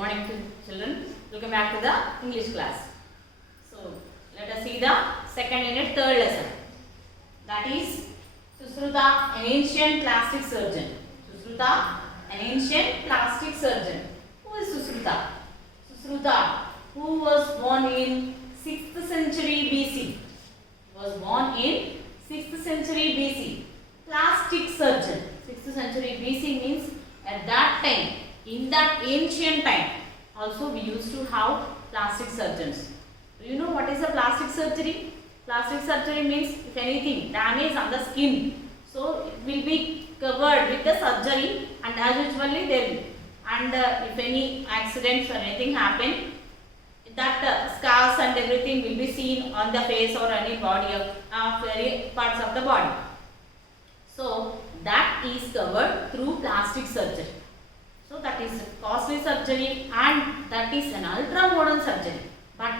morning to children. Welcome back to the English class. So let us see the second unit, third lesson. That is Sushruta, an ancient plastic surgeon. Sushruta, an ancient plastic surgeon. Who is Sushruta? Sushruta, who was born in 6th century BC. Was born in 6th century BC. Plastic surgeon. 6th century BC means at that time, in that ancient time, also we used to have plastic surgeons. Do you know what is a plastic surgery? Plastic surgery means if anything damage on the skin, so it will be covered with the surgery, and as usually there will. And if any accidents or anything happen, that scars and everything will be seen on the face or any body of any parts of the body. So that is covered through plastic surgery. So that is costly surgery and that is an ultra modern surgery. But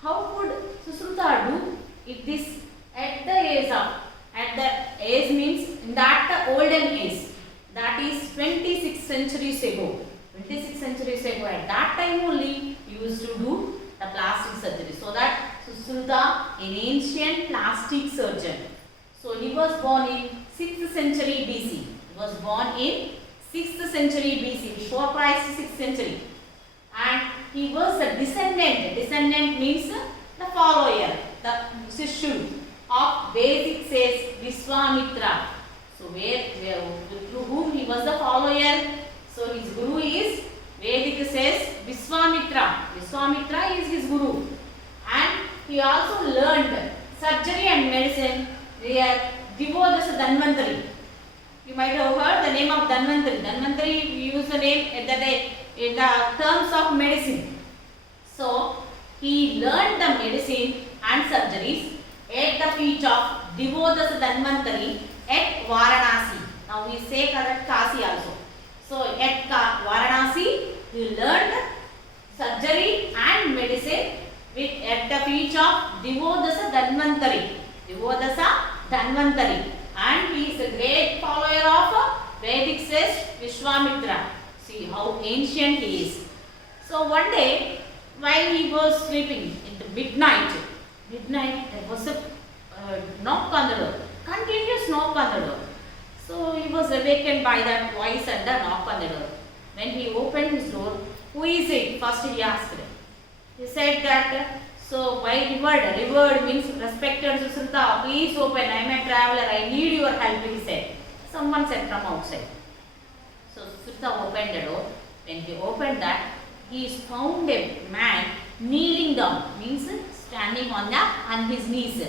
how could Sushruta do if this at the age means in that olden age, that is 26 centuries ago. 26 centuries ago, at that time only used to do the plastic surgery. So that Sushruta, an ancient plastic surgeon. So he was born in 6th century BC. He was born in 6th century BC, before Christ 6th century. And he was a descendant. Descendant means the follower, the Shishyu of Vedic says Vishwamitra. So through whom he was the follower. So his guru is Vedic says Vishwamitra. Vishwamitra is his guru. And he also learned surgery and medicine via Divodasa Dhanvantari. You might have heard the name of Dhanvantari. Dhanvantari, we use the name in the terms of medicine. So he learned the medicine and surgeries at the feet of Divodasa Dhanvantari at Varanasi. Now we say Kasi also. So at Varanasi, he learned surgery and medicine at the feet of Divodasa Dhanvantari. Divodasa Dhanvantari. And he is a great follower of Vedic sage Vishwamitra. See how ancient he is. So one day, while he was sleeping in the midnight, there was a knock on the door. Continuous knock on the door. So he was awakened by that voice and the knock on the door. When he opened his door, who is it? First he asked. He said that, so why revered? Revered means respected Sushruta, please open, I am a traveler, I need your help, he said. Someone said from outside. So Sushruta opened the door. When he opened that, he found a man kneeling down, means standing on his knees,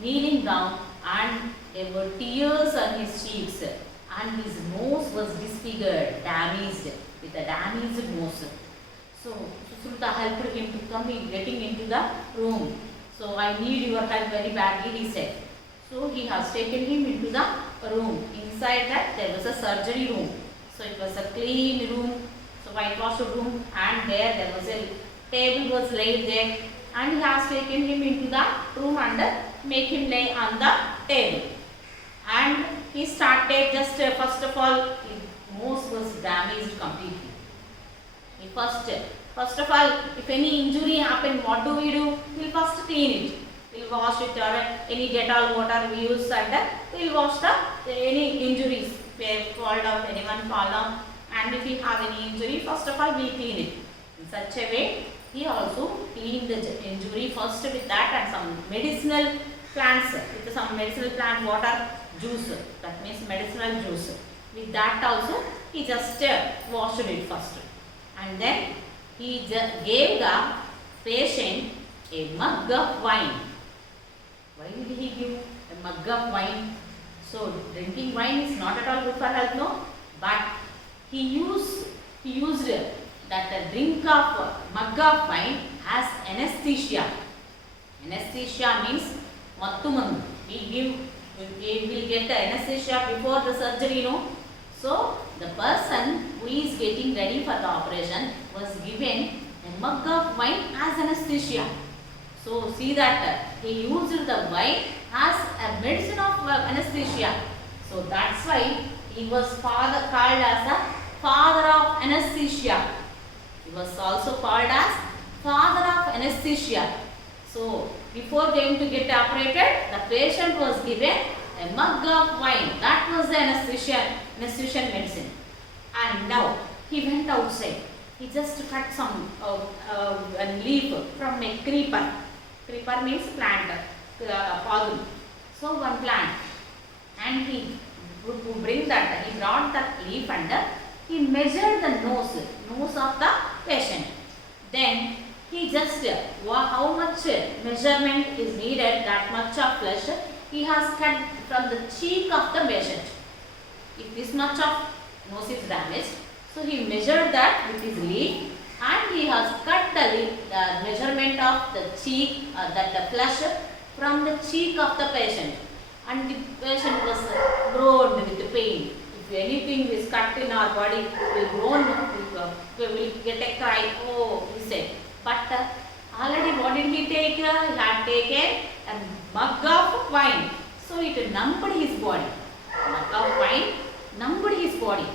kneeling down, and there were tears on his cheeks, and his nose was disfigured, damaged, with a damaged nose. So Sushruta helped him to come in, getting into the room. So I need your help very badly, he said. So he has taken him into the room. Inside that there was a surgery room. So it was a clean room, so whitewashed room, and there was a table was laid there, and he has taken him into the room and make him lay on the table. And he started just first of all, his nose was damaged completely. First of all, if any injury happened, what do? We'll first clean it. We'll wash it, or any Dettol water we use, and we'll wash any injuries fall down, anyone fall down, and if we have any injury, first of all we'll clean it. In such a way, he also cleaned the injury first with that and some medicinal plants, with some medicinal plant water juice, that means medicinal juice. With that also, he just washed it first. And then he gave the patient a mug of wine. Why did he give a mug of wine? So drinking wine is not at all good for health, no. But he used that drink of mug of wine as anesthesia. Anesthesia means mattumandu. We will get the anesthesia before the surgery, no. So the person who is getting ready for the operation was given a mug of wine as anesthesia. So see that he used the wine as a medicine of anesthesia. So that's why he was called as the father of anesthesia. He was also called as father of anesthesia. So, before going to get operated, the patient was given a mug of wine. That was the anesthesian medicine. And now he went outside. He just cut some a leaf from a creeper. Creeper means plant, pagu. So one plant, and he would bring that. He brought that leaf and he measured the nose of the patient. Then he just how much measurement is needed, that much of flesh he has cut from the cheek of the patient. If this much of nose is damaged, so he measured that with his leaf, and he has cut the measurement of the cheek, the flesh from the cheek of the patient, and the patient was groaned with pain. If anything is cut in our body, we will groan, we will get a cry, oh, he said. But already what did he take? He had taken a mug of wine. So it numbed his body. Mug of wine numbed his body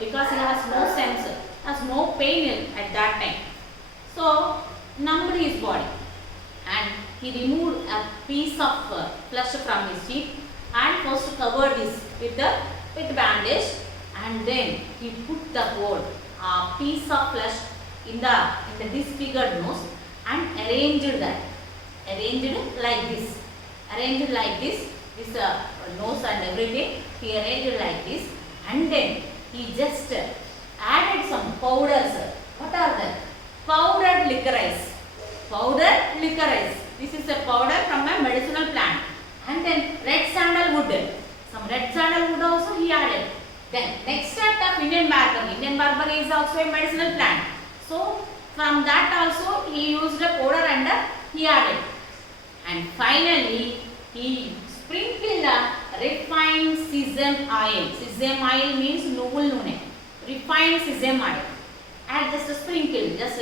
because he has no sense, has no pain at that time. So numbed his body, and he removed a piece of flesh from his cheek and first covered this with bandage, and then he put the whole piece of flesh in the disfigured nose and arranged like this nose and everything. He arranged like this, and then he just added some powders. What are they? Powdered licorice. Powdered licorice. This is a powder from a medicinal plant. And then red sandalwood. Some red sandalwood also he added. Then next step of Indian barberry. Indian barberry is also a medicinal plant. So from that also he used a powder and he added. And finally he sprinkled a refined sesame oil. Sesame oil means nuvul nune. Refined sesame oil. And just a sprinkle. Just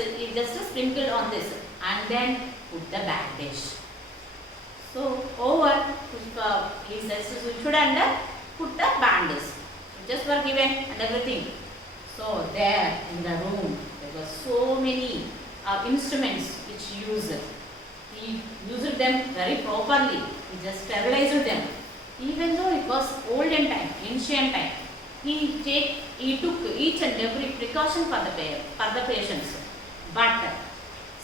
sprinkled on this. And then put the bandage. So over he says we should and put the bandage. Just were given and everything. So there in the room there were so many instruments which he used. He used them very properly. He just sterilized them. Even though it was olden time, ancient time, he took each and every precaution for the patients. But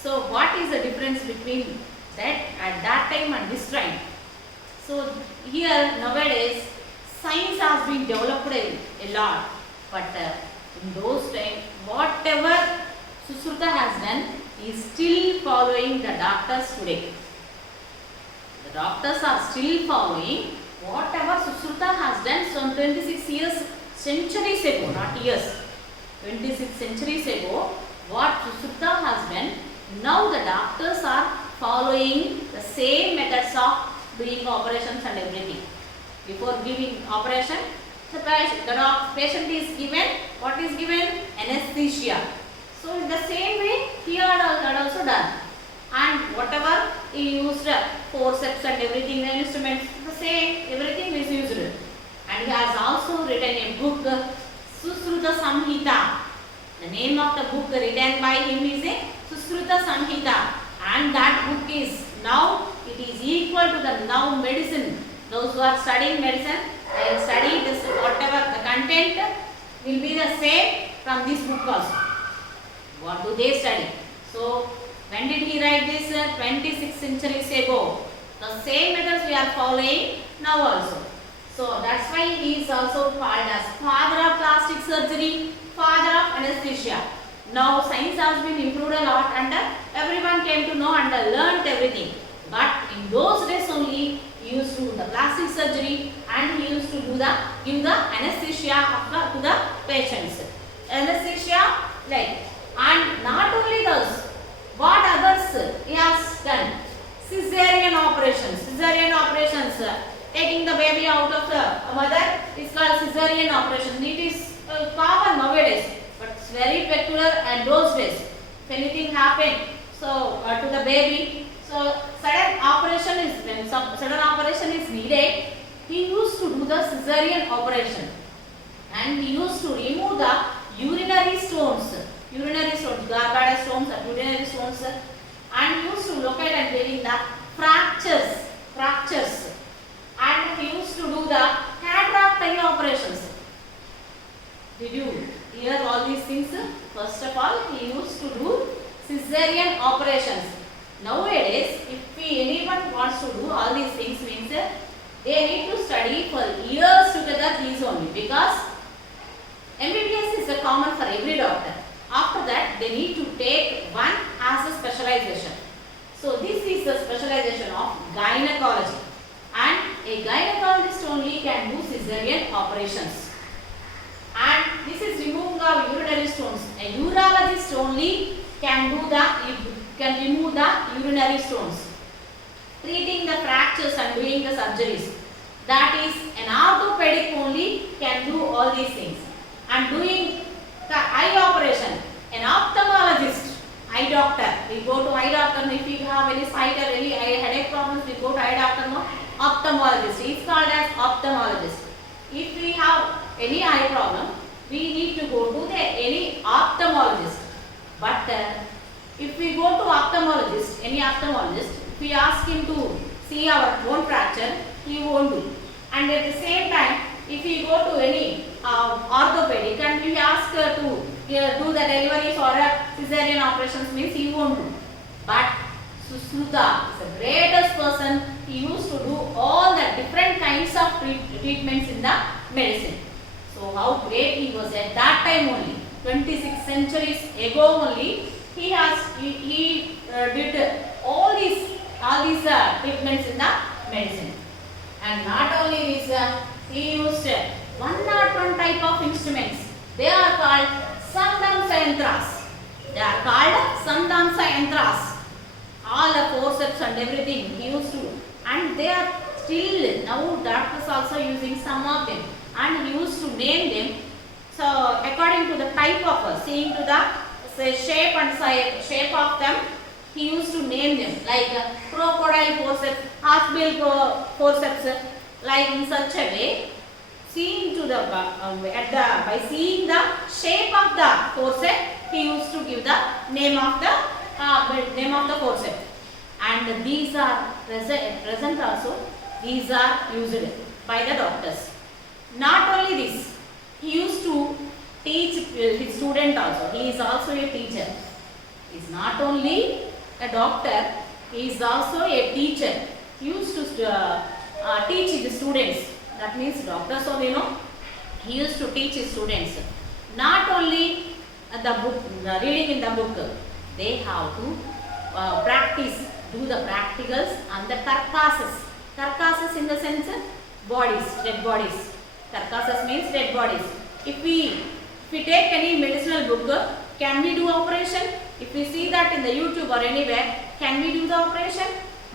so what is the difference between that at that time and this time? So here nowadays science has been developed a lot, but in those times whatever Sushruta has done is still following the doctors today. The doctors are still following whatever Sushruta has done some 26 years, centuries ago, not years, 26 centuries ago, what Sushruta has done. Now the doctors are following the same methods of doing operations and everything. Before giving operation, the patient is given, what is given? Anesthesia. So in the same way, he had also done. And whatever he used, forceps and everything, the instruments, the same, everything is used. And he has also written a book, Sushruta Samhita. The name of the book written by him is a Sushruta Samhita. And that book is now, it is equal to the now medicine. Those who are studying medicine, they will study this, whatever the content will be the same from this book also. What do they study? So, when did he write this? 26 centuries ago. The same methods we are following now also. So, that's why he is also called as father of plastic surgery, father of anesthesia. Now, science has been improved a lot and everyone came to know and learnt everything. But in those days only, he used to do the plastic surgery and he used to give the anesthesia to the patients. Anesthesia, like, and not only those, what others he has done? Cesarean operations. Cesarean operations, taking the baby out of the mother is called cesarean operation. It is common nowadays, but it's very peculiar at those days. If anything happened, so to the baby, so sudden operation is needed. He used to do the cesarean operation, and he used to remove the urinary stones. urinary stones, gallbladder stones and urinary stones, and used to locate and reveal the fractures, and he used to do the cataract operations. Did you hear all these things? First of all, he used to do cesarean operations. Nowadays, if anyone wants to do all these things, means they need to study for years together these only, because MBBS is a common for every doctor. After that, they need to take one as a specialization. So this is the specialization of gynecology, and a gynecologist only can do cesarean operations. And this is removing of urinary stones. A urologist only can remove the urinary stones. Treating the fractures and doing the surgeries. That is, an orthopedic only can do all these things. And doing the eye operation, an ophthalmologist, eye doctor. We go to eye doctor if we have any sight or any headache problems. We go to eye doctor, no, ophthalmologist. He is called as ophthalmologist. If we have any eye problem, we need to go to any ophthalmologist. But if we go to ophthalmologist, any ophthalmologist, if we ask him to see our bone fracture, he won't do. And at the same time, if we go to any orthopedic and we ask to do the deliveries or cesarean operations, means he won't do. But Susruta is the greatest person. He used to do all the different kinds of treatments in the medicine. So how great he was at that time only, 26 centuries ago only. He did all these treatments in the medicine. And not only this, he used 101 type of instruments. They are called Sandamsa yantras. They are called Sandamsa yantras. All the forceps and everything he used to. And they are still now doctors also using some of them. And he used to name them. So according to the type of, seeing to the shape and shape of them, he used to name them, like crocodile forceps, half-bill forceps, like in such a way. Seeing to the by seeing the shape of the forceps, he used to give the name of the forceps. And these are present also. These are used by the doctors. Not only this, he used to teach his student also. He is also a teacher. He is not only a doctor, he is also a teacher. He used to teach his students. That means doctors only, he used to teach his students. Not only the book, reading in the book, they have to practice, do the practicals and the carcasses. Carcasses in the sense, bodies, dead bodies. Carcasses means dead bodies. If we take any medicinal book, can we do operation? If we see that in the YouTube or anywhere, can we do the operation?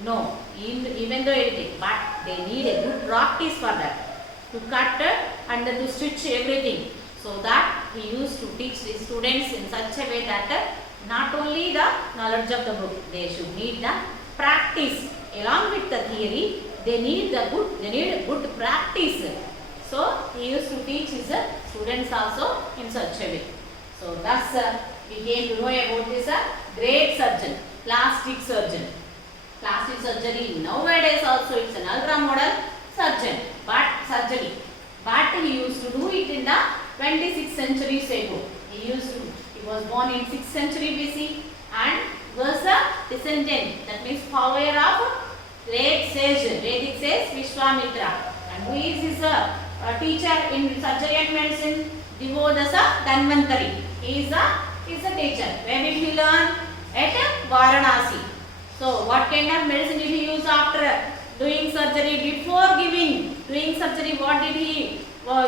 No, even though anything, but they need a good practice for that, to cut and to stitch everything. So that he used to teach the students in such a way that not only the knowledge of the book, they should need the practice along with the theory. They need a good practice. So he used to teach his students also in such a way. So thus we came to know about this great surgeon, plastic surgeon. Plastic surgery nowadays also it's an ultra modern surgery. But he used to do it in the 26th centuries ago. He was born in 6th century BC and was a descendant, that means follower of great sage, Vedic sage Vishwamitra. And who is his teacher in surgery and medicine? Divodasa Dhanvantari. He is a teacher. Where did he learn? At Varanasi. So what kind of medicine did he use after doing surgery? Before doing surgery, what did he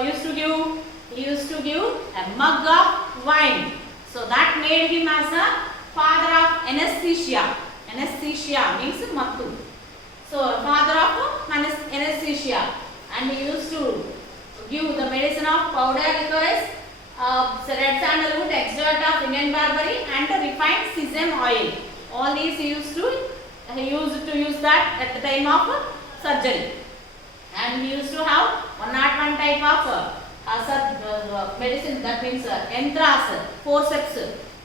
used to give? He used to give a mug of wine. So that made him as a father of anesthesia. Anesthesia means mattu. So father of anesthesia. And he used to give the medicine of powder licorice, red sandalwood, extract of Indian barberry and refined sesame oil. All these he used to use that at the time of surgery. And he used to have 101 type of medicine, that means yantras, forceps.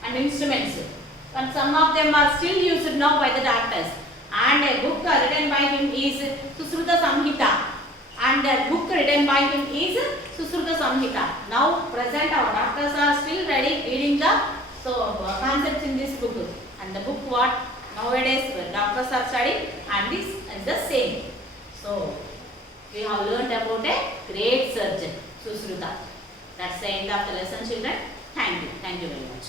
and instruments. And some of them are still used now by the doctors. And a book written by him is Susruta Samhita. And a book written by him is Susruta Samhita. Now present our doctors are still reading the concepts in this book. And the book what nowadays doctors are studying, and this is the same. So we have learned about a great surgeon, Susruta. That's the end of the lesson, children. Thank you. Thank you very much.